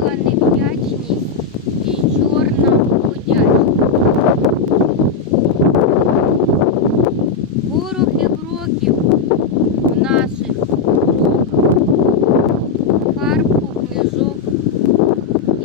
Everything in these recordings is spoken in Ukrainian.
Біла і чорна подячність. Ворог і кроків в наших кроках, фарбку книжок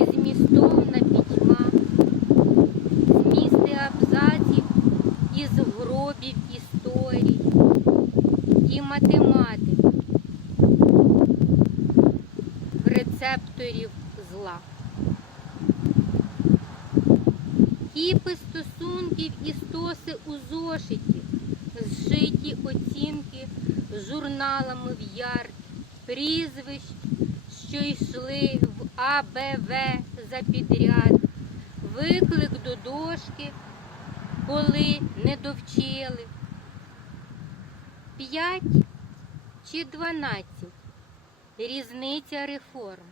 і змістовна пітьма, змісти абзаців із гробів історій і математика рецепторів Кіпи стосунків і стоси у зошиті, зшиті оцінки журналами в ярд, прізвищ, що йшли в АБВ за підряд, виклик до дошки, коли не довчили. П'ять чи дванадцять? Різниця реформ,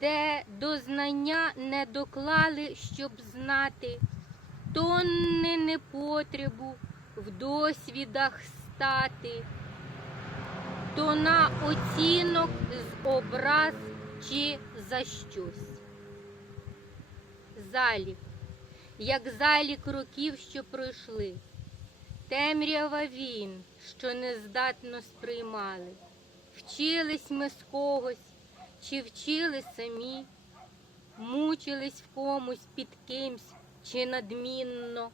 де до знання не доклали, щоб знати, тонни непотребу в досвідах стати, то на оцінок з образ чи за щось. Залік, як залік років, що пройшли, темрява він, що нездатно сприймали. Вчились ми з когось, чи вчили самі, мучились в комусь під кимсь чи надмінно,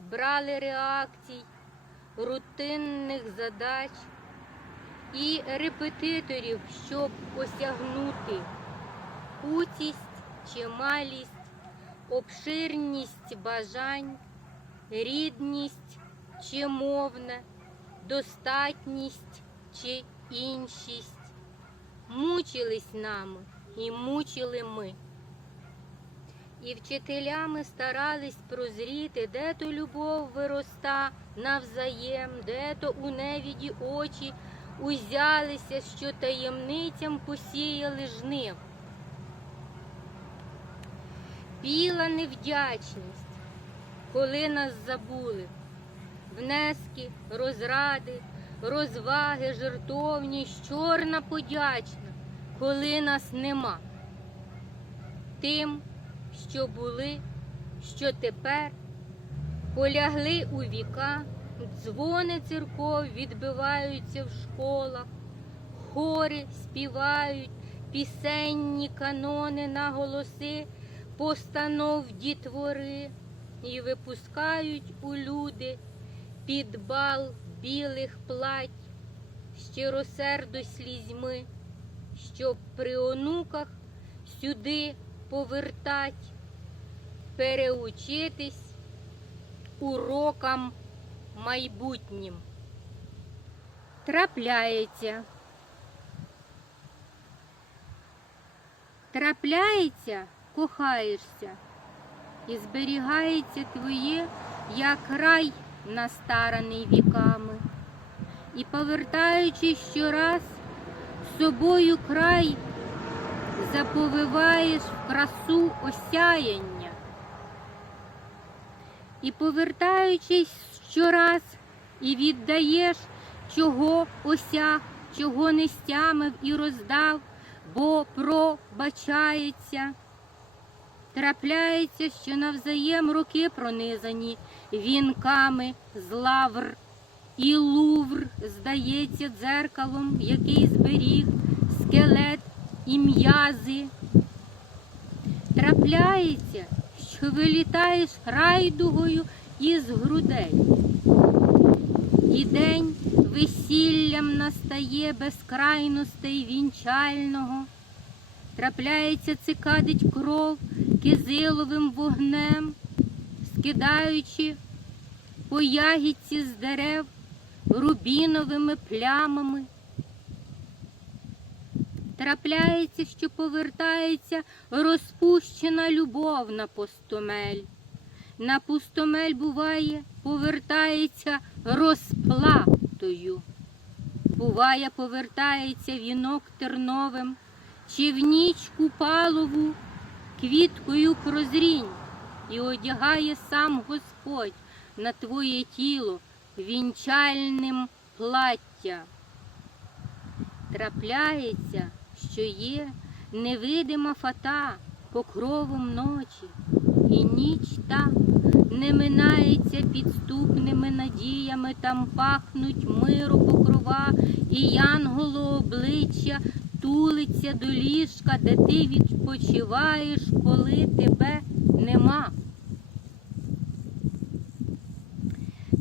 брали реакцій, рутинних задач і репетиторів, щоб осягнути кутість, чималість, обширність бажань, рідність чи мовне, достатність чи іншість. Мучились нами і мучили ми. І вчителями старались прозріти, де то любов вироста навзаєм, де то у невіді очі узялися, що таємницям посіяли жнив. Піла невдячність, коли нас забули, внески, розради, розваги, жертовність, чорна подячна, коли нас нема. Тим, що були, що тепер полягли у віка, дзвони церков відбиваються в школах, хори співають пісенні канони на голоси, постанов дітвори і випускають у люди під бал білих плать, щиросердо слізьми, щоб при онуках сюди повертать, переучитись урокам майбутнім. Трапляється. Трапляється, кохаєшся, і зберігається твоє, як рай настараний віками. І повертаючись щораз, собою край заповиваєш в красу осяяння. І повертаючись щораз, і віддаєш, чого осяг, чого не стямив і роздав, бо пробачається. Трапляється, що навзаєм руки пронизані вінками з лавр, і лувр здається дзеркалом, який зберіг скелет і м'язи. Трапляється, що вилітаєш райдугою із грудей. І день весіллям настає безкрайностей вінчального. Трапляється, цикадить кров кизиловим вогнем, скидаючи по ягідці з дерев рубіновими плямами. Трапляється, що повертається розпущена любов на пустомель. На пустомель буває, повертається розплатою. Буває, повертається вінок терновим, чи в ніч купалову квіткою прозрінь, і одягає сам Господь на твоє тіло вінчальним плаття. Трапляється, що є невидима фата покровом ночі, і ніч та не минається підступними надіями, там пахнуть миру покрова, і янголо обличчя тулиться до ліжка, де ти відпочиваєш, коли тебе нема.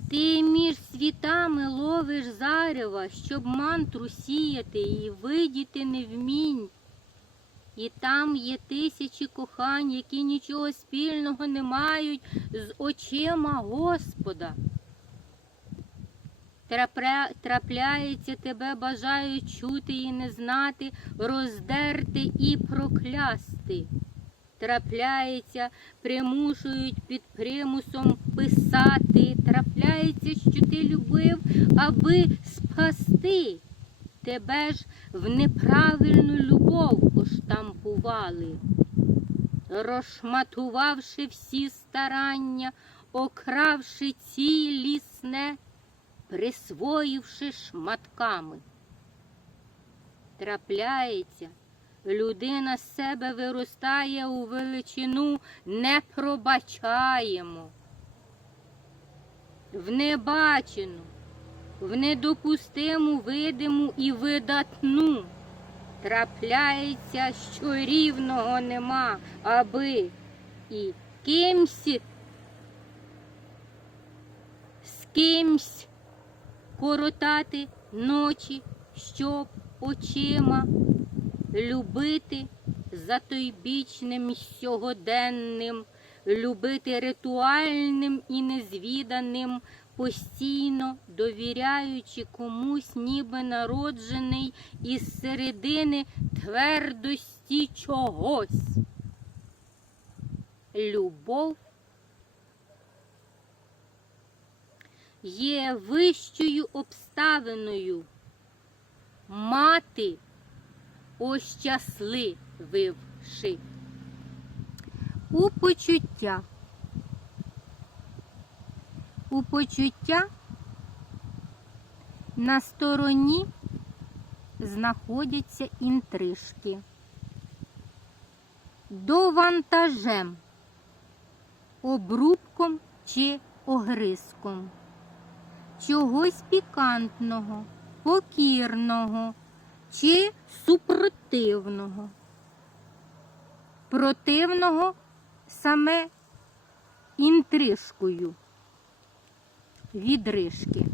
Ти між світами ловиш зарева, щоб мантру сіяти і видіти не вмінь. І там є тисячі кохань, які нічого спільного не мають з очима Господа. Трапляється тебе, бажають чути і не знати, роздерти і проклясти. Трапляється, примушують під примусом писати. Трапляється, що ти любив, аби спасти. Тебе ж в неправильну любов поштампували, розшматувавши всі старання, окравши цілі сне, присвоївши шматками. Трапляється, людина з себе виростає у величину непробачаємо, в небачену, в недопустиму видиму і видатну. Трапляється, що рівного нема, аби і кимсь, з кимсь коротати ночі, щоб очима любити затойбічним сьогоденним, любити ритуальним і незвіданим, постійно довіряючи комусь, ніби народжений із середини твердості чогось. Любов є вищою обставиною мати ощаслививши у почуття. У почуття на стороні знаходяться інтрижки. Довантажем, обрубком чи огризком, чогось пікантного, покірного чи супротивного. Противного саме інтрижкою відрижки.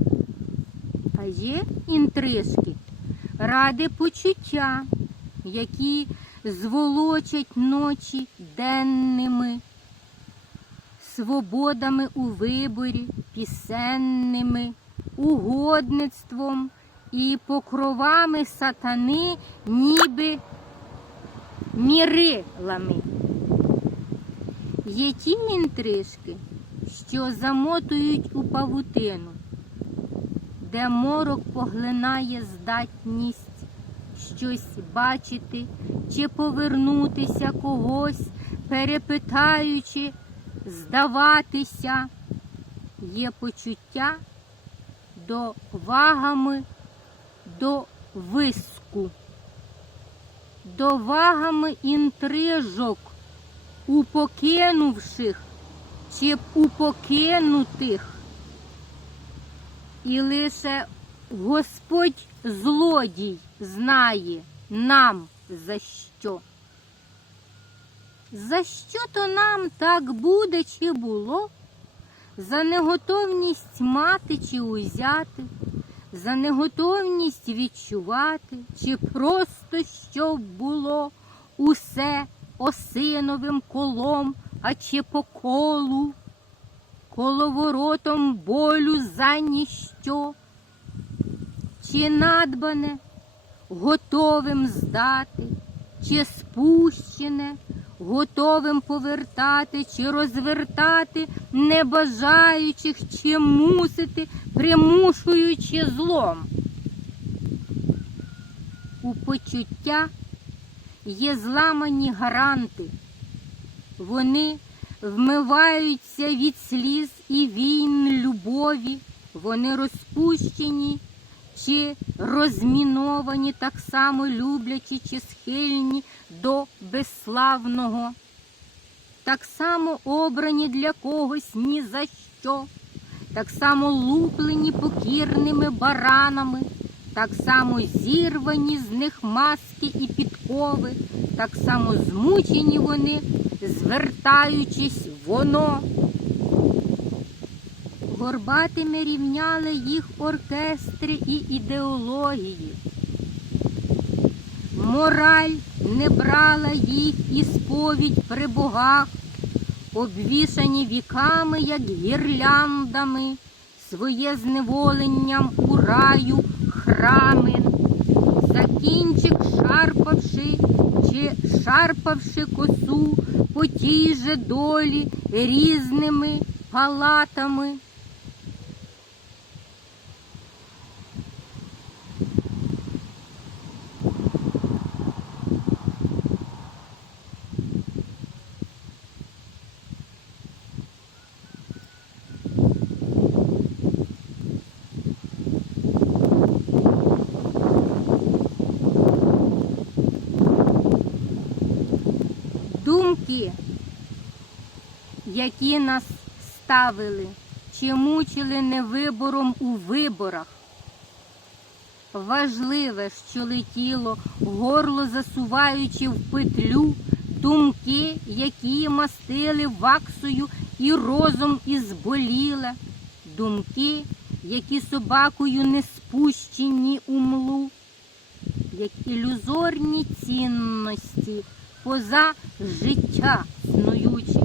А є інтрижки ради почуття, які зволочать ночі денними, свободами у виборі, пісенними, угодництвом і покровами сатани, ніби мірилами. Є ті інтрижки, що замотують у павутину, де морок поглинає здатність щось бачити чи повернутися когось, перепитаючи, здаватися, є почуття до вагами, до виску, до вагами інтрижок, у покинувших чи у покинутих. І лише Господь злодій знає нам за що. За що то нам так буде чи було? За неготовність мати чи узяти, за неготовність відчувати, чи просто щоб було усе осиновим колом, а чи по колу, коловоротом болю за ніщо, чи надбане готовим здати, чи спущене, готовим повертати, чи розвертати, не бажаючих, чи мусити, примушуючи злом. У почуття є зламані гаранти. Вони вмиваються від сліз і війн любові, вони розпущені чи розміновані, так само люблячі чи схильні до безславного, так само обрані для когось ні за що, так само луплені покірними баранами, так само зірвані з них маски і підкови, так само змучені вони, звертаючись воно. Горбатими рівняли їх оркестри і ідеології. Мораль не брала їх і сповідь при богах, обвішані віками, як гірляндами, своє зневоленням у раю храми. За кінчик шарпавши чи шарпавши косу по тій же долі різними палатами. Думки, які нас ставили, чи мучили не вибором у виборах. Важливе, що летіло, горло засуваючи в петлю, думки, які мастили ваксою і розум і зболіле, думки, які собакою не спущені у млу, як ілюзорні цінності поза життя снуючи,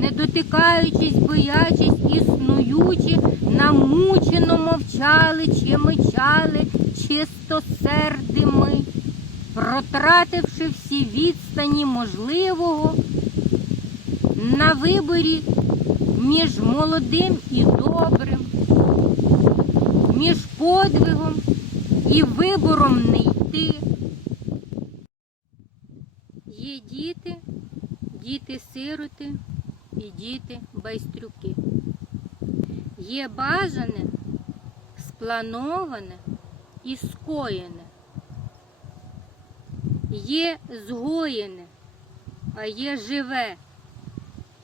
не дотикаючись, боячись існуючи, намучено мовчали чи мечали чистосердими, протративши всі відстані можливого на виборі між молодим і добрим, між подвигом і вибором не йти. Є діти, діти-сироти і діти-байстрюки. Є бажане, сплановане і скоєне. Є згоєне, а є живе,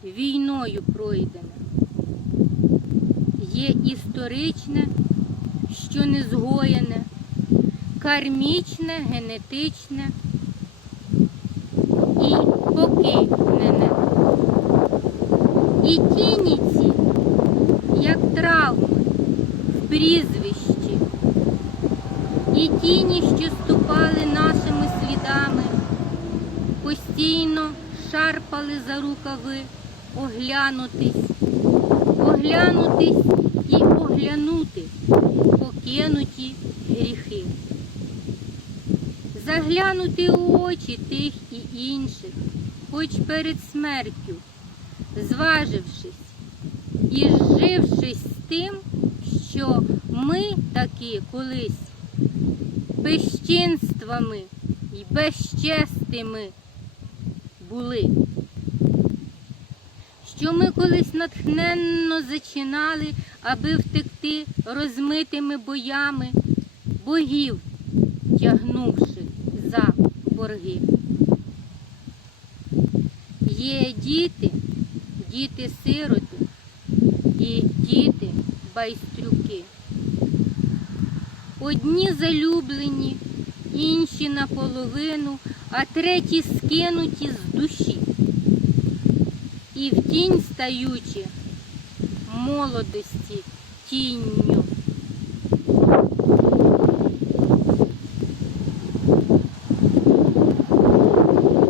війною пройдене. Є історичне, що не згоєне, кармічне, генетичне і покинене. І тіні як травми в прізвищі, і тіні, що ступали нашими слідами, постійно шарпали за рукави оглянутись, оглянутись і оглянути покинуті гріхи. Заглянути у очі тих і інших, хоч перед смертю, зважившись і зжившись з тим, що ми таки колись безчинствами і безчестими були. Що ми колись натхненно зачинали, аби втекти розмитими боями богів тягнувши за борги. Є діти, діти-сироти і діти-байстрюки. Одні залюблені, інші наполовину, а треті скинуті з душі. І в тінь стаючи молодості тінню.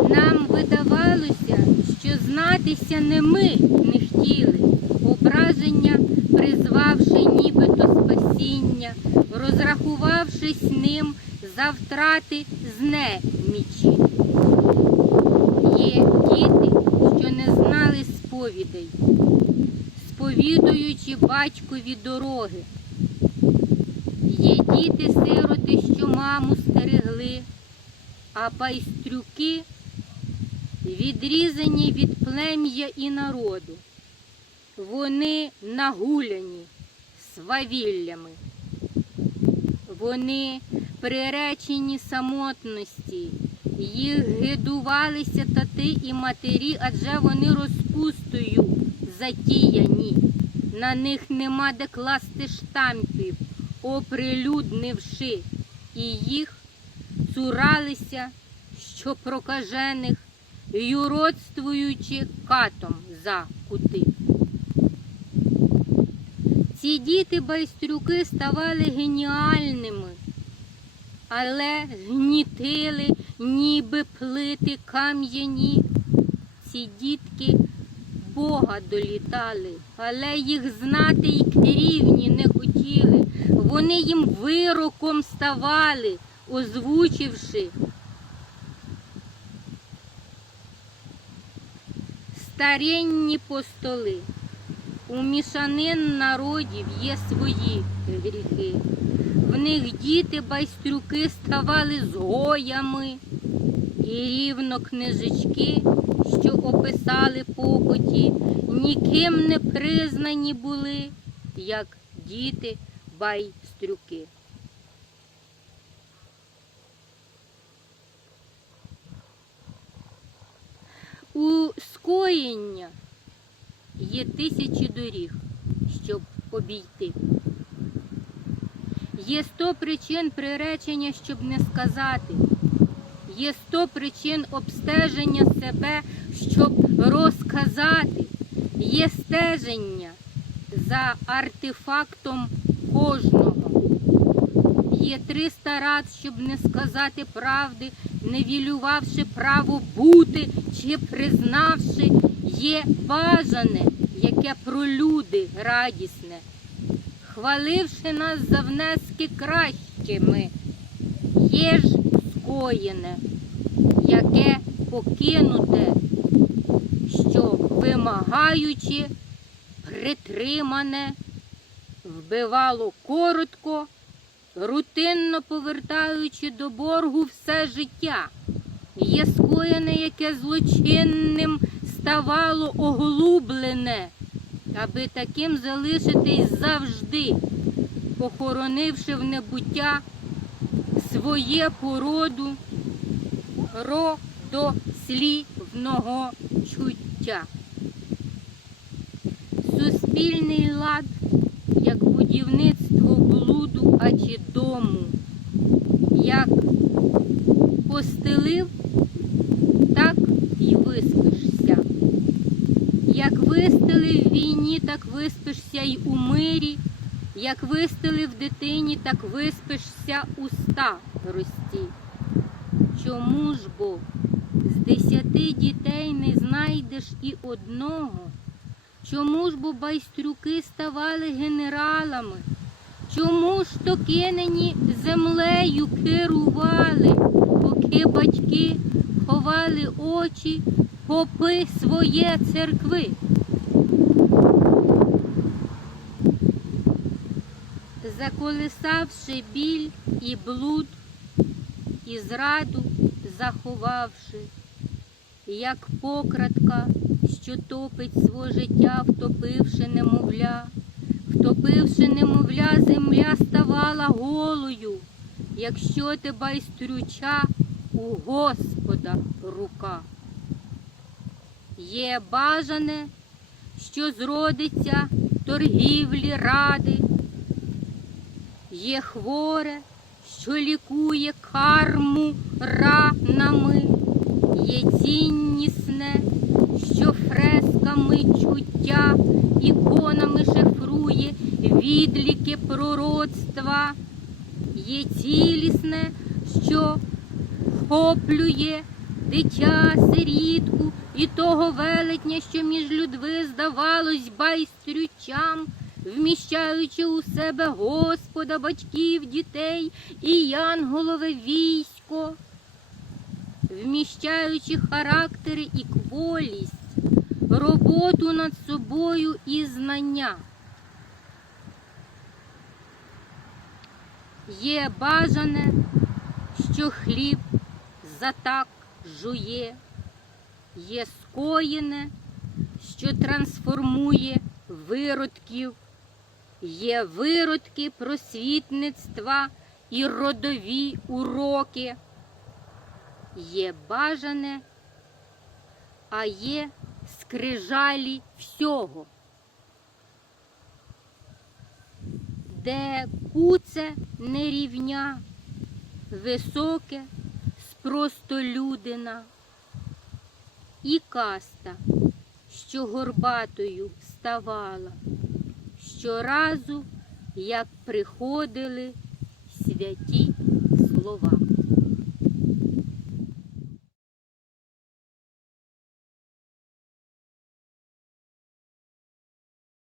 Нам видавалося, що знатися не ми не хотіли, ображення, призвавши нібито спасіння, розрахувавшись ним за втрати знемічі. Є діти, що не знали сповідей, сповідуючи батькові дороги. Є діти-сироти, що маму стерегли, а байстрюки відрізані від плем'я і народу. Вони нагуляні свавіллями. Вони приречені самотності, їх гидувалися тати і матері, адже вони розпустою затіяні. На них нема де класти штампів, оприлюднивши, і їх цуралися, що прокажених, юродствуючи катом за кути. Ці діти байстрюки ставали геніальними, але гнітили, ніби плити кам'яні. Ці дітки Бога долітали, але їх знати й крівні не хотіли. Вони їм вироком ставали, озвучивши. Старенні постоли. У мішанин народів є свої гріхи. В них діти байстрюки ставали згоями, і рівно книжечки, що описали покоті, ніким не признані були, як діти байстрюки. У скоєння є тисячі доріг, щоб обійти. Є сто причин приречення, щоб не сказати. Є сто причин обстеження себе, щоб розказати. Є стеження за артефактом кожного. Є 300 рад, щоб не сказати правди, не вілювавши право бути чи признавши, є бажане, яке про люди радісне, хваливши нас за внески кращими, є ж скоєне, яке покинуте, що вимагаючи, притримане, вбивало коротко, рутинно повертаючи до боргу все життя. Є скоєне, яке злочинним ставало оглублене, аби таким залишитись завжди, похоронивши в небуття своє породу родослівного чуття. Суспільний лад, як будівництво блуду, дому, як постелив, так і виспишся. Як вистелив в війні, так виспишся й у мирі, як вистелив дитині, так виспишся у старості. Чому ж бо з десяти дітей не знайдеш і одного? Чому ж бо байстрюки ставали генералами? Чому ж то кинені землею керували, поки батьки ховали очі, попи своє церкви? Заколисавши біль і блуд, і зраду заховавши, як покрадка, що топить свого життя, втопивши немовля, втопивши немовля, якщо ти байстрюча у Господа рука. Є бажане, що зродиться торгівлі ради, є хворе, що лікує карму ранами, є ціннісне, що фресками чуття, іконами шифрує відліки пророцтва, є цілісне, що вхоплює дитя, сирітку і того велетня, що між людьми здавалось байстрючам, вміщаючи у себе Господа, батьків, дітей і янголове військо, вміщаючи характери і кволість, роботу над собою і знання. Є бажане, що хліб за так жує, є скоєне, що трансформує виродків, є виродки просвітництва і родові уроки. Є бажане, а є скрижалі всього. Де куце нерівня, високе спростолюдина і каста, що горбатою ставала, щоразу, як приходили святі слова.